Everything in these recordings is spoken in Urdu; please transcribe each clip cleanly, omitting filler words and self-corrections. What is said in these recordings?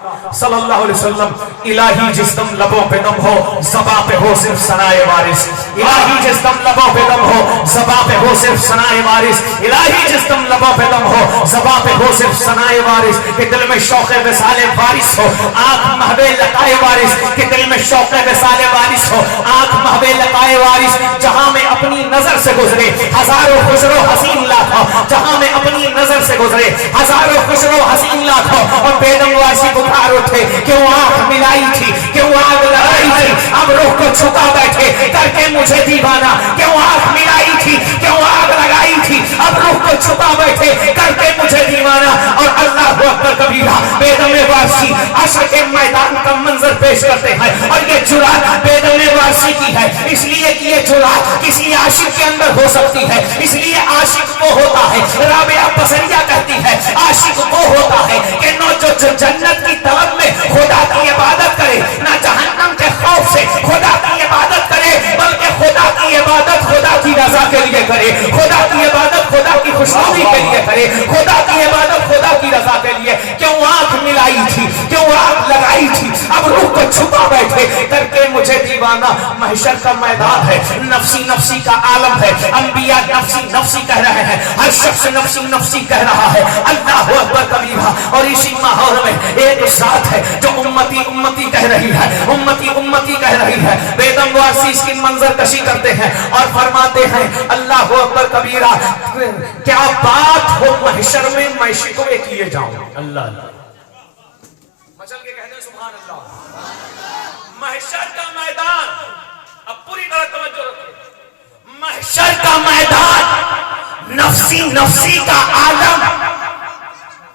صلی اللہ علیہ وسلم الہی جس دم لبوں پہ دم ہو زباں پہ ہو صرف ثنائے وارث الہی جس دم لبوں پہ دم ہو زباں پہ ہو صرف ثنائے وارث الہی جس دم لبوں پہ دم ہو زباں پہ ہو صرف ثنائے وارث کہ دل میں شوق وصال وارث ہو آنکھ محو لقائے وارث کہ دل میں شوق وصال وارث ہو آنکھ محو لقائے وارث جہاں میں اپنی نظر سے گزرے ہزاروں خوشرو حسین لاکھوں جہاں میں اپنی نظر سے گزرے ہزاروں خوشرو حسین لاکھوں اور بیدم وارثی بخار اٹھے کیوں آنکھ ملائی تھی کیوں آگ لگائی تھی اب روح کو چھپا بیٹھے کر کے مجھے دیوانہ کیوں آنکھ ملائی تھی کیوں آگ لگائی تھی اب روح کو چھپا بیٹھے کر کے مجھے دیوانہ اور اللہ اکبر کبیرہ بیدم وارثی عشر کے میدان کا منظر پیش کرتے ہیں اور یہ جرات بیدم وارثی کی ہے اس لیے کہ یہ جرات کسی عاشق کے اندر ہو سکتی ہے اس لیے عاشق وہ ہوتا ہے رابعہ بصریہ کہتی ہے عاشق وہ ہوتا ہے کہ نو جو جنت کی طلب میں خدا کی عبادت کرے نہ جہنم کے خوف سے خدا کی عبادت کرے بلکہ خدا کی عبادت خدا کی رضا کے لیے کرے خدا کی عبادت خدا کی خوشنودی کے لیے کرے خدا کی عبادت خدا کی رضا کے لیے کیوں آنکھ ملائی تھی کیوں آنکھ لگائی تھی اب روح کو چھپا بیٹھے کر کے مجھے دیوانہ محشر کا میدان ہے نفسی نفسی کا عالم ہے انبیاء نفسی نفسی کہہ رہے ہیں ہر شخص نفسی نفسی کہہ رہا ہے اللہ اکبر کبیرہ اور اسی ماحول میں ایک ذات ہے جو امتی امتی کہہ رہی ہے امتی امتی کہہ رہی ہے بیدم وارثی اس کی منظر کشی کرتے ہیں اور فرماتے ہیں اللہ اکبر کبیرہ کیا بات ہو محشر میں میں شکوے کیے جاؤں اللہ مچل کے کہتے ہیں سبحان اللہ محشر کا میدان اب پوری طرح توجہ رکھیں محشر کا میدان نفسی نفسی کا عالم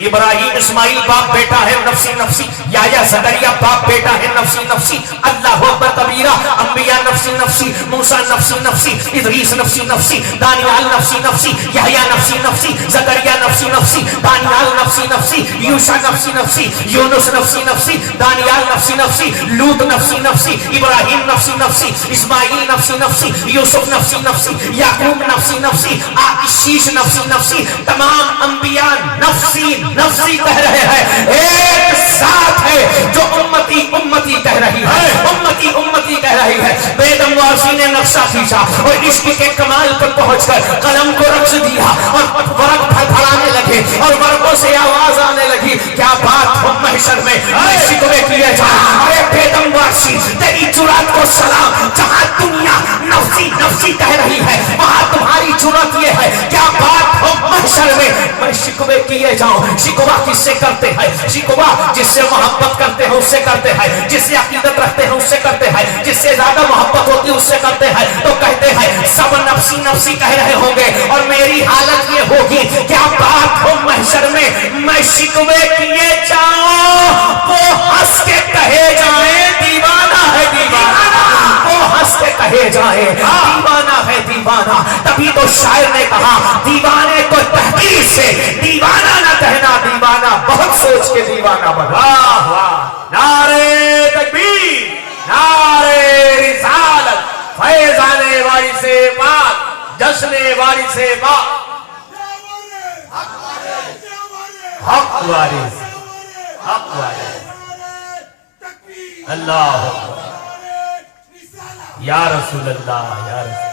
ابراہیم اسماعیل باپ بیٹا ہے نفسی نفسی یحییٰ زکریا باپ بیٹا ہے نفسی نفسی اللہ اکبر کبیرہ انبیاء نفسی نفسی موسیٰ نفسی نفسی ادریس نفسی نفسی دانیال نفسی نفسی یحییٰ نفسی نفسی زکریا نفسی نفسی دانیال نفسی نفسی یوشع نفسی نفسی یونس نفسی نفسی دانیال نفسی نفسی لوط نفسی نفسی ابراہیم نفسی نفسی اسماعیل نفسی نفسی یوسف نفسی نفسی یعقوب نفسی نفسی شیش نفسی نفسی تمام انبیاء نفسی نفسی کہہ رہے ہیں ایک ذات ہے جو امتی امتی کہہ رہی ہے امتی امتی کہہ رہی ہے بیدم وارثی نے نقشہ کھینچا اور عشق کے کمال پر پہنچ کر قلم کو رقص دیا اور ورق پھڑپھڑانے لگے اور ورقوں سے آواز آنے لگی کیا بات ہو محشر میں شکوے کیے جائیں ارے بیدم وارثی تیری جرات کو سلام جہاں دنیا نفسی نفسی کہہ رہی ہے وہاں تمہاری جرات یہ ہے کیا بات ہو محشر میں شکوے کیے جاؤں شکوہ کس سے کرتے ہیں شکوہ جس سے محبت کرتے ہیں اس سے کرتے ہیں جس سے عقیدت رکھتے ہیں اس سے کرتے ہیں جس سے زیادہ محبت ہوتی ہے اس سے کرتے ہیں تو کہتے ہیں سب نفسی نفسی کہہ رہے ہوں گے اور میری حالت یہ ہوگی کیا بات ہو محشر میں شکوے کیے جاؤں وہ ہنس کے کہے جائیں دیوانہ ہے دیوانہ وہ ہنس کے کہے جائیں دیوانہ ہے دیوانہ تبھی تو شاعر نے کہا دیوانے کو تحقیر سے دیوانہ نہ کہنا دیوانہ بہت سوچ کے دیوانہ بنا نعرے تکبیر نعرے رسالت فیضان وارث پاک جشن وارث پاک حق وارث حق وارث اللہ یا رسول اللہ یا رسول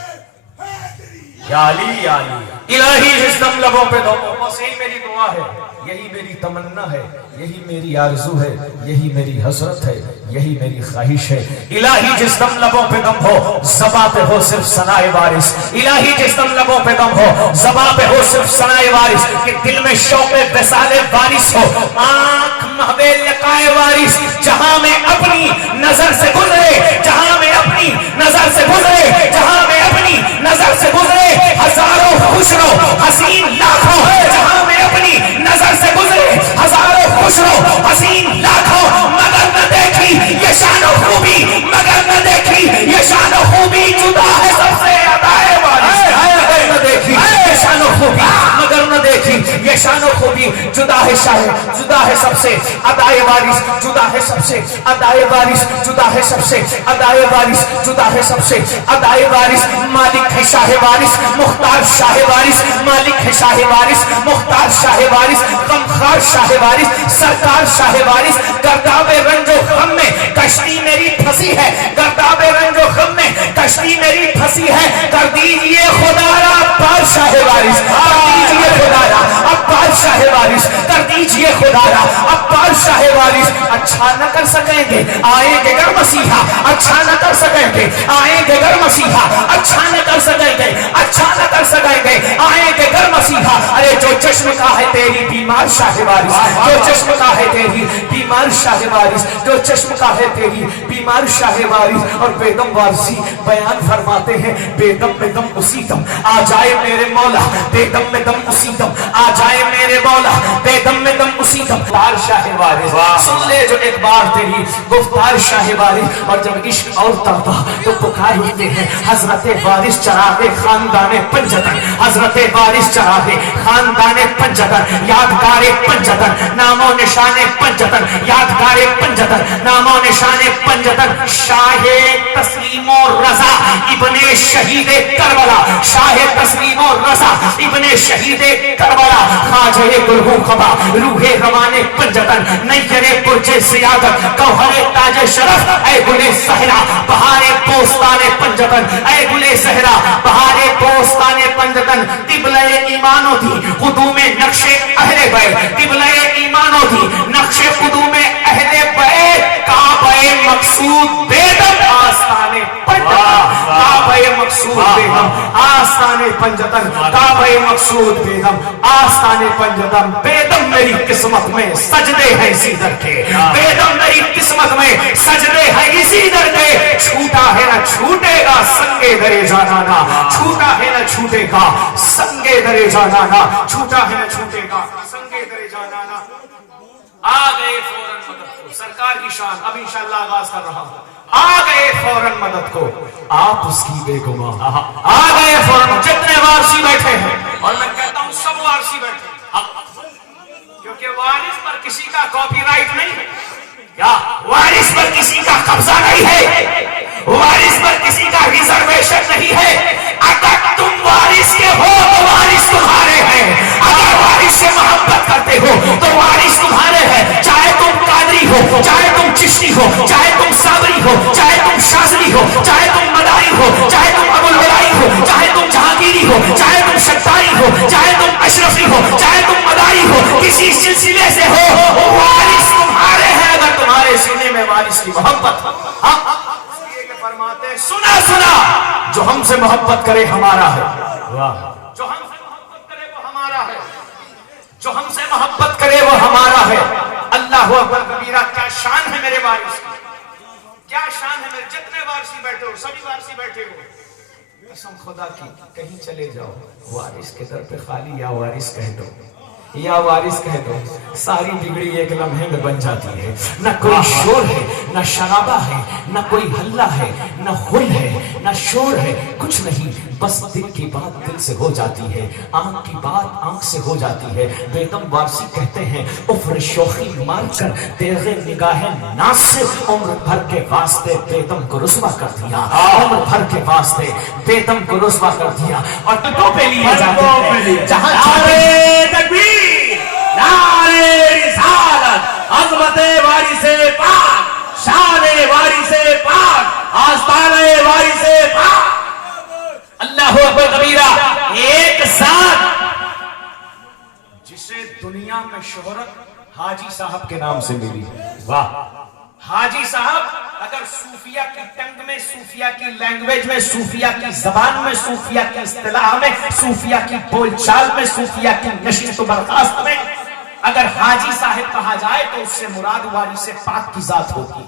یا علی یا علی الہی جس دم لبوں پہ دو بس یہی میری دعا ہے یہی میری تمنا ہے یہی میری آرزو ہے یہی میری حسرت ہے یہی میری خواہش ہے الہی جس دم لبوں پہ دم ہو زباں پہ ہو صرف ثنائے وارث الہی جس دم لبوں پہ دم ہو زباں پہ ہو صرف ثنائے وارث کہ دل میں شوق وصال وارث ہو آنکھ محو لقائے وارث جہاں میں اپنی نظر سے گزرے جہاں میں اپنی نظر سے گزرے جہاں میں اپنی نظر سے گزرے ہزاروں خوشرو حسین لاکھوں جہاں میں اپنی نظر سے گزرے ہزاروں خوشرو حسین لاکھوں مگر نہ دیکھی یہ شان و خوبی مگر نہ دیکھی یہ شان و خوبی جدا ہے سب سے عطائے وارث مگر نہ دیکھی یہ شان و خوبی مگر نہ دیکھی یہ شان و خوبی جدا ہے شاہد جدا ہے سب سے ادائے وارث جدا ہے سب سے ادائے وارث جدا ہے سب سے ادائے وارث جدا ہے سب سے ادائے وارث مالک ہے شاہ وارث مختار شاہ وارث مالک ہے شاہ وارث مختار شاہ وارث غمخوار شاہ وارث سرکار شاہ وارث گرداب رنج و غم میں کشتی میری پھنسی ہے گرداب رنج و غم میں کشتی میری پھنسی ہے کر دیجئے خدا را عباس شاہ وارث کر دیجئے خدا را عباس شاہ وارث کر دیجئے خدا را عباس شاہ وارث اچھا نہ کر سکیں گے آئیں گے گر مسیحا اچھا نہ کر سکیں گے آئیں گے گر مسیحا اچھا نہ کر سکیں گے اچھا نہ کر سکیں گے آئیں گے گر مسیحا ارے جو چشم کا ہے تیری بیمار شاہ وارث جو چشم کا ہے تیری بیمار شاہ وارث جو چشم کا ہے تیری بیمار شاہ وارث اور بیدم وارثی بیان فرماتے ہیں بیدم میں دم اسی دم آ جائے میرے مولا بیدم میں دم اسی دم آ جائے میرے مولا بیدم میں دم اسی دم گفتار شاہ وارث سن لے جو ایک بار تیری گفتار شاہ وارث اور جب عشق اور توبہ تو پکار ہوتے ہیں حضرت وارث چراغے خاندان پنجتن حضرت وارث چراغے خاندان پنجتن یادگار پنجتن نام و نشان پنجتن یادگار پنجتن نام و نشان پنجتن شاہ تسلیم و رضا ابن شہید کربلا شاہ تسلیم و رضا ابن شہید کربلا خواجہ گلہو خبا روح روان پنجتن نیر برج سیادت گوہر تاج شرف اے گل صحرا بہار پوستان پنجتن اے گل صحرا بہار پوستان پنجتن قبلہ ایمانو دی قدوم نقش اہل بیت قبلہ ایمانو دی نقش قدوم اہل بیت کعبہ مقصود بیدم آستان پنجتن کعبہ مقصود بیدم آستان پنجتن کعبہ مقصود بیدم آستان پنجتن بیدم میری قسمت میں سجدے ہیں اسی در کے بیدم میری قسمت میں سجدے ہیں اسی در کے چھوٹا ہے نہ چھوٹے گا سنگے درے جانانا چھوٹا ہے نہ چھوٹے گا سنگے درے جانانا چھوٹا ہے نہ چھوٹے گا سنگے درے جانانا آ گئے فوراً مدد کو سرکار کی شان اب انشاءاللہ آغاز کر رہا ہوں آ گئے فوراً مدد کو آپ اس کی بے گماں آ گئے فوراً جتنے وارثی بیٹھے ہیں اور میں کہتا ہوں سب وارثی بیٹھے کیونکہ وارث پر کسی کا کاپی رائٹ نہیں ہے یا وارث پر کسی کا قبضہ نہیں ہے وارث پر کسی کا ریزرویشن نہیں ہے اگر تم وارث کے ہو تو وارث تمہارے ہیں اگر وارث سے محبت کرتے ہو تو وارث تمہارے ہیں چاہے تم قادری ہو چاہے تم چشتی ہو چاہے تم صابری ہو چاہے تم شاذلی ہو چاہے تم مداری ہو چاہے تم ابوالولائی ہو چاہے تم جہانگیری ہو چاہے تم شتاری ہو چاہے تم اشرفی ہو چاہے تم مداری ہو کسی سلسلے سے ہو وارث تمہارے ہیں اگر تمہارے سینے میں وارث کی محبت فرماتے سنا سنا جو ہم سے محبت کرے ہمارا ہے جو ہم سے محبت کرے وہ ہمارا ہے جو ہم سے محبت کرے وہ ہمارا ہے اللہ اکبر کبیرہ کیا شان ہے میرے وارث کیا شان ہے میرے جتنے وارثی بیٹھے ہو سبھی وارثی بیٹھے ہو قسم خدا کی کہیں چلے جاؤ وارث کے در پہ خالی یا وارث کہہ دو یا وارث کہہ دو ساری بگڑی ایک لمحے میں بن جاتی ہے نہ کوئی شور ہے نہ شرابہ ہے نہ کوئی ہلہ ہے نہ غل ہے نہ شور ہے کچھ نہیں بس دل کی بات دل سے ہو جاتی ہے آنکھ کی بات آنکھ سے ہو جاتی ہے بیدم وارثی کہتے ہیں افر شوخی مار کر تیغ نگاہ ناز سے عمر بھر کے واسطے بیدم کو رسوا کر دیا عمر بھر کے واسطے بیدم کو رسوا کر دیا اور ٹٹو پہ لیے جاتے ہیں جہاں تکبیر نعرے رسالت عظمت وارث پاک شان وارث پاک آستان وارث پاک اللہ اکبر کبیرہ ایک ساتھ جسے دنیا میں شہرت حاجی صاحب کے نام سے ملی واہ حاجی صاحب اگر صوفیہ کی ٹنگ میں صوفیہ کی لینگویج میں صوفیہ کی زبان میں صوفیہ کی اصطلاح میں صوفیہ کی بول چال میں صوفیہ کی نشست و برخاست میں اگر حاجی صاحب کہا جائے تو اس سے مراد وارث پاک کی ذات ہوگی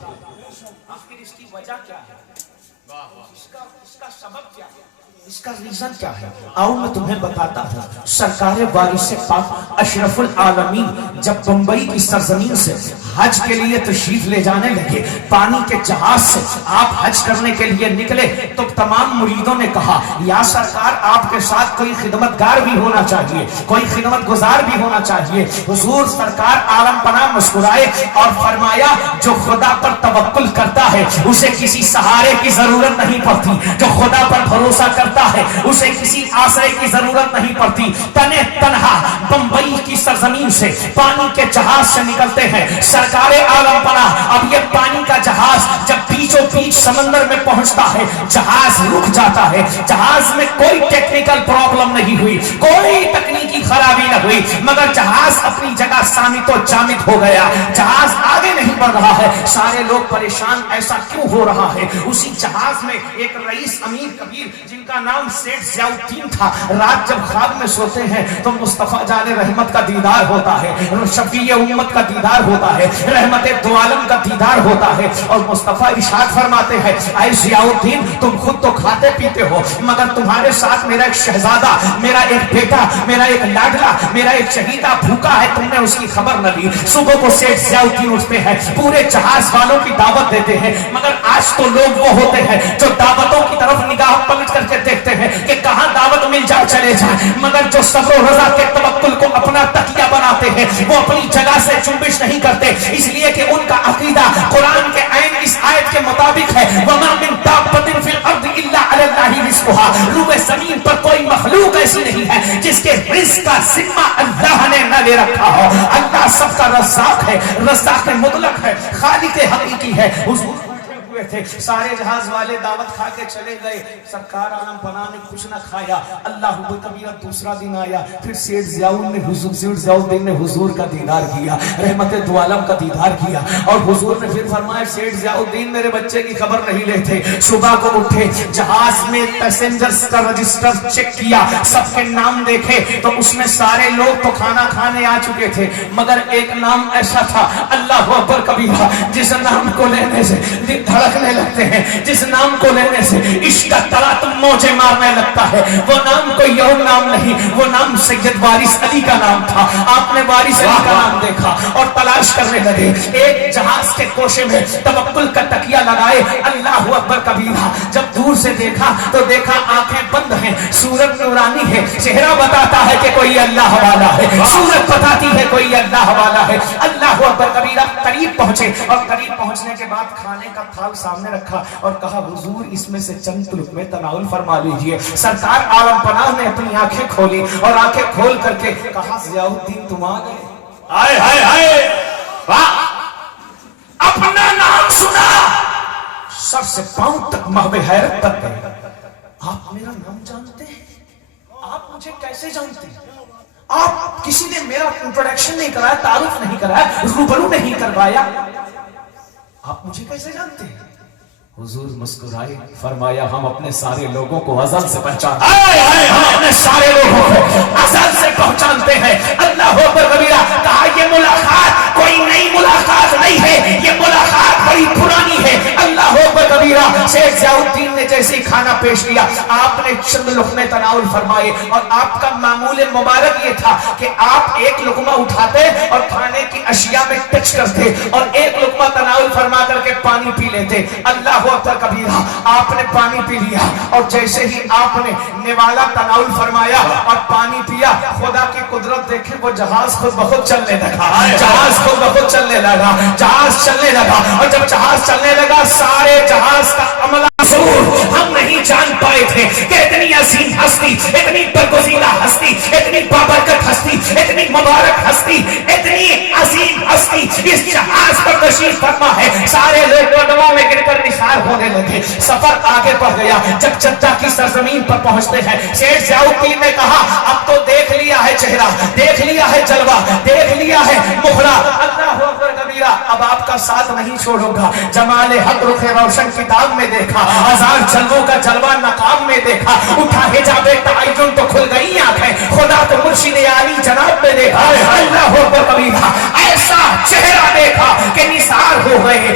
آخر اس کی وجہ کیا ہے اس کا سبب کیا ہے اس کا ریزن کیا ہے؟ آؤ میں تمہیں بتاتا ہوں۔ سرکار وارث پاک اشرف العالمین جب بمبئی کی سرزمین سے حج کے لیے تشریف لے جانے لگے، پانی کے جہاز سے آپ حج کرنے کے لیے نکلے تو تمام مریدوں نے کہا یا سرکار آپ کے ساتھ کوئی خدمتگار بھی ہونا چاہیے، کوئی خدمت گزار بھی ہونا چاہیے۔ حضور سرکار عالم پناہ مسکرائے اور فرمایا جو خدا پر توکل کرتا ہے اسے کسی سہارے کی ضرورت نہیں پڑتی، جو خدا پر بھروسہ کرتا ہے اسے کسی آسرے کی ضرورت نہیں پڑتی۔ تنہ تنہا بمبئی کی سرزمین سے پانی کے جہاز سے نکلتے ہیں سرکار عالم پناہ۔ اب یہ پانی کا جہاز جب بیچوں بیچ سمندر میں پہنچتا ہے جہاز رک جاتا ہے، جہاز میں کوئی ٹیکنیکل پرابلم نہیں ہوئی، کوئی تکنیکی خرابی نہ ہوئی، مگر جہاز اپنی جگہ سامت و جامد ہو گیا، جہاز آگے نہیں بڑھ رہا ہے۔ سارے لوگ پریشان ایسا کیوں ہو رہا ہے؟ اسی جہاز میں ایک رئیس امیر کبیر جن کا نام سیٹھ ضیاء الدین تھا، رات جب خواب میں سوتے ہیں تو مصطفیٰ جان رحمت کا دیدار ہوتا ہے، شفیع امت کا دیدار ہوتا ہے، رحمت دو عالم کا دیدار ہوتا ہے، اور مصطفیٰ ارشاد فرماتے ہیں اے ضیاء الدین تم خود تو کھاتے پیتے ہو مگر تمہارے ساتھ میرا ایک شہزادہ، میرا ایک بیٹا، میرا ایک لاڈلا، میرا ایک شہیدہ بھوکا ہے، تم نے اس کی خبر نہ لی۔ صبح کو سیٹھ ضیاء الدین اٹھتے ہیں، پورے جہاز والوں کی دعوت دیتے ہیں، مگر آج تو لوگ وہ ہوتے ہیں جو دعوتوں کی طرف نگاہ پلٹ کر کے دیکھتے ہیں کہ کہاں دعوت مل جائے چلے جائیں، مگر جو صبر و رضا کے توکل کو اپنا تکیہ بناتے ہیں وہ اپنی جگہ سے جنبش نہیں کرتے، اس لیے کہ ان کا عقیدہ قرآن کے عین اس آیت کے مطابق ہے وَمَا مِن دَابَّةٍ فِي الْأَرْضِ إِلَّا عَلَى اللَّهِ رِزْقُهَا۔ روئے زمین پر کوئی مخلوق ایسی نہیں ہے جس کے رزق کا ذمہ اللہ نے نہ لے رکھا ہو۔ اللہ سب کا رزاق ہے، رزاق مطلق ہے، خالق حقیقی ہے۔ حضور تھے سارے جہاز والے دعوت کھا کے چلے گئے، سرکار عالم پناہ نے کچھ نہ کھایا۔ اللہ کبیرہ دوسرا دن آیا، پھر سیٹھ ضیاء الدین نے حضور کا دیدار کیا، رحمت دو عالم کا دیدار کیا، اور حضور نے پھر فرمایا سیٹھ ضیاء الدین میرے بچے کی خبر نہیں لیتے۔ صبح کو اٹھے، جہاز میں پیسنجرز کا رجسٹر چیک کیا، سب کے نام دیکھے تو اس میں سارے لوگ تو کھانا کھانے آ چکے تھے، مگر ایک نام ایسا تھا اللہ اکبر کبیرہ جس نام کو لینے سے دھڑکنے لگتے ہیں، جس نام کو لینے سے عشق کا تراتم موجیں مارنے لگتا ہے۔ وہ نام کوئی اور نام نہیں، وہ نام سید وارث علی کا نام تھا۔ آپ نے وارث علی کا نام دیکھا اور تلاش کرنے لگے، ایک جہاز کے کوشے میں توکل کا تکیہ لگائے، اللہ اکبر کبیرہ جب دور سے دیکھا تو دیکھا آنکھیں بند ہیں، صورت نورانی ہے، چہرہ بتاتا ہے کہ کوئی اللہ والا ہے، صورت بتاتی ہے کوئی اللہ والا ہے۔ اللہ اکبر کبیرہ قریب پہنچے، اور قریب پہنچنے کے بعد کھانے کا تھال سامنے رکھا اور کہا حضور اس میں سے چند لقمے تناول فرما لیجئے۔ سرکار عالم پناہ نے اپنی آنکھیں کھولی اور آنکھیں کھول کر کے کہا ضیاء الدین تم آ گئے؟ ہائے ہائے ہائے، واہ، اپنا نام سنا، سر سے پاؤں تک محو حیرت تک گئے۔ آپ میرا نام جانتے ہیں؟ آپ مجھے کیسے جانتے ہیں؟ آپ کسی نے میرا انٹروڈکشن نہیں کرایا، تعارف نہیں کرایا، روبرو نہیں کروایا، آپ مجھے کیسے جانتے ہیں؟ حضور مسکرائے، فرمایا ہم اپنے سارے لوگوں کو ازل سے پہچانتے ہیں، ہم اپنے سارے لوگوں کو ازل سے پہچانتے ہیں۔ اللہ اکبر کبیرہ، کہا یہ ملاقات کوئی نئی ملاقات نہیں ہے، یہ ملاقات بڑی پرانی ہے۔ اللہ اکبر کبیرہ، سیٹھ ضیاء الدین نے جیسے ہی کھانا پیش کیا، آپ نے چند لقمے تناول فرمائے، اور آپ کا معمول مبارک یہ تھا کہ آپ ایک لقمہ اٹھاتے اور کھانے کی اشیاء میں ٹچ کرتے اور ایک لقمہ تناول فرما کر کے پانی پی لیتے۔ اللہ اکبر کبیرہ، آپ نے پانی پی لیا اور جیسے ہی آپ نے نوالا تناول فرمایا اور پانی پیا، خدا کی قدرت دیکھیں وہ جہاز خود بخود چلنے لگا، جہاز خود بخود چلنے لگا، جہاز چلنے لگا، اور جب جہاز چلنے لگا سارے جہاز کا عملہ ہم نہیں جان پائے تھے کہ اتنی عظیم ہستی، اتنی برگزیدہ ہستی، اتنی بابرکت ہستی، اتنی مبارک ہستی، اتنی عظیم ہستی اس جہاز پر تشریف فرما ہے۔ سارے لوگ قدموں میں گر کر نثار ہونے لگے، سفر آگے بڑھ گیا۔ جب جدہ کی سرزمین پر پہنچتے ہیں، سیٹھ ضیاء الدین نے کہا اب تو دیکھ لیا ہے چہرہ، دیکھ لیا ہے جلوہ، دیکھ لیا ہے مخڑا، اللہ اکبر کبیرہ، اب آپ کا ساتھ نہیں چھوڑوں گا۔ جمال حق رخ روشن کتاب میں دیکھا، ہزار جلووں کا جلوہ نقاب میں دیکھا، اٹھا حجاب تعین تو کھل گئی آنکھیں، خدا تو مرشد عالی جناب میں دیکھا، اللہ اکبر کبیرہ، ایسا چہرہ دیکھا کہ نثار ہو گئے